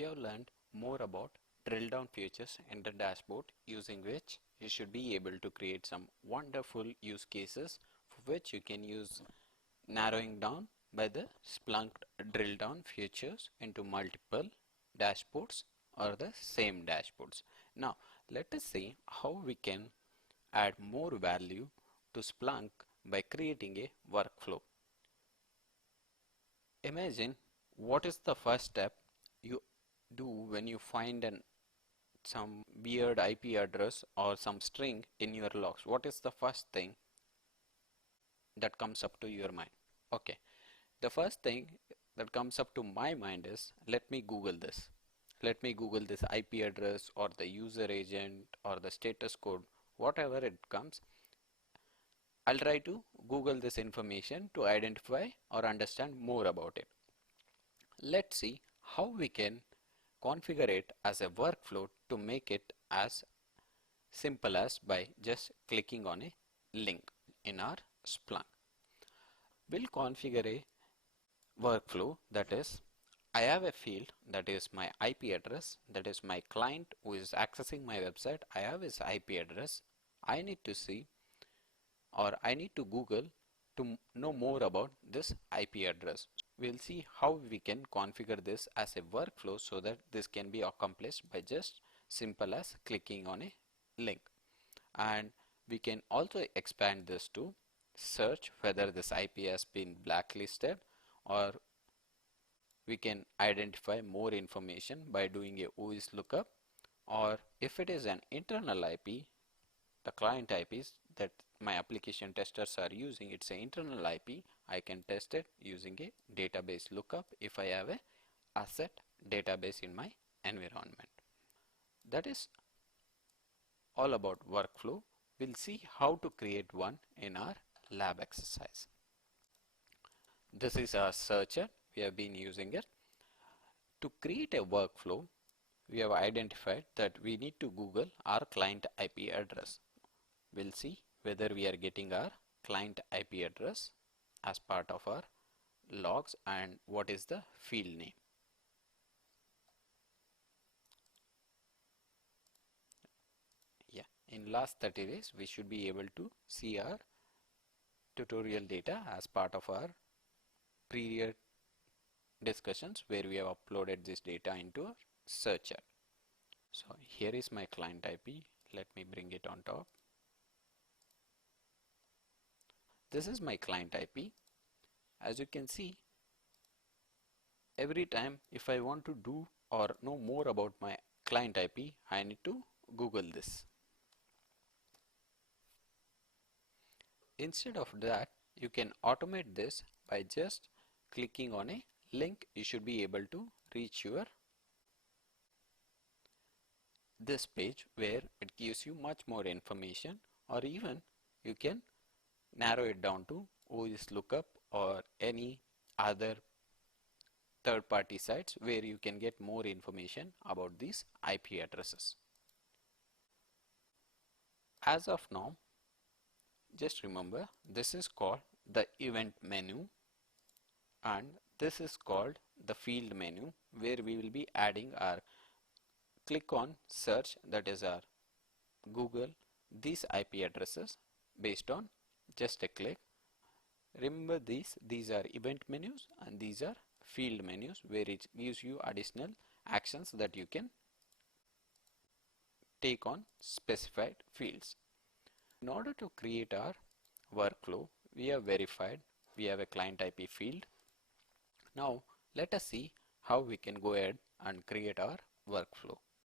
we have learned more about drill down features in the dashboard, using which you should be able to create some wonderful use cases for which you can use narrowing down by the Splunk drill down features into multiple dashboards or the same dashboards. Now let us see how we can add more value to Splunk by creating a workflow. Imagine what is the first step you do when you find some weird IP address or some string in your logs. What is the first thing that comes up to your mind? Okay, the first thing that comes up to my mind is, let me Google this. Let me Google this IP address or the user agent or the status code, whatever it comes. I'll try to Google this information to identify or understand more about it. Let's see how we can configure it as a workflow to make it as simple as by just clicking on a link in our Splunk. We'll configure a workflow that is, I have a field that is my IP address, that is my client who is accessing my website. I have his IP address. I need to see or I need to Google to know more about this IP address. We'll see how we can configure this as a workflow so that this can be accomplished by just simple as clicking on a link. And we can also expand this to search whether this IP has been blacklisted, or we can identify more information by doing a OS lookup, or if it is an internal IP, the client IPs that my application testers are using, it's an internal IP, I can test it using a database lookup if I have a asset database in my environment. That is all about workflow. We'll see how to create one in our lab exercise. This is our searcher. We have been using it. To create a workflow, we have identified that we need to Google our client IP address. We'll see whether we are getting our client IP address as part of our logs and what is the field name. Yeah, in last 30 days we should be able to see our tutorial data as part of our previous discussions where we have uploaded this data into a searcher. So here is my client IP. Let me bring it on top. This is my client IP. As you can see, every time if I want to do or know more about my client IP, I need to Google this. Instead of that, you can automate this by just clicking on a link. You should be able to reach this page where it gives you much more information, or even you can narrow it down to OS lookup or any other third-party sites where you can get more information about these IP addresses. As of now, just remember, this is called the event menu and this is called the field menu, where we will be adding our click on search, that is our Google these IP addresses based on just a click. Remember, these are event menus and these are field menus, where it gives you additional actions that you can take on specified fields. In order to create our workflow, we have verified we have a client IP field. Now let us see how we can go ahead and create our workflow.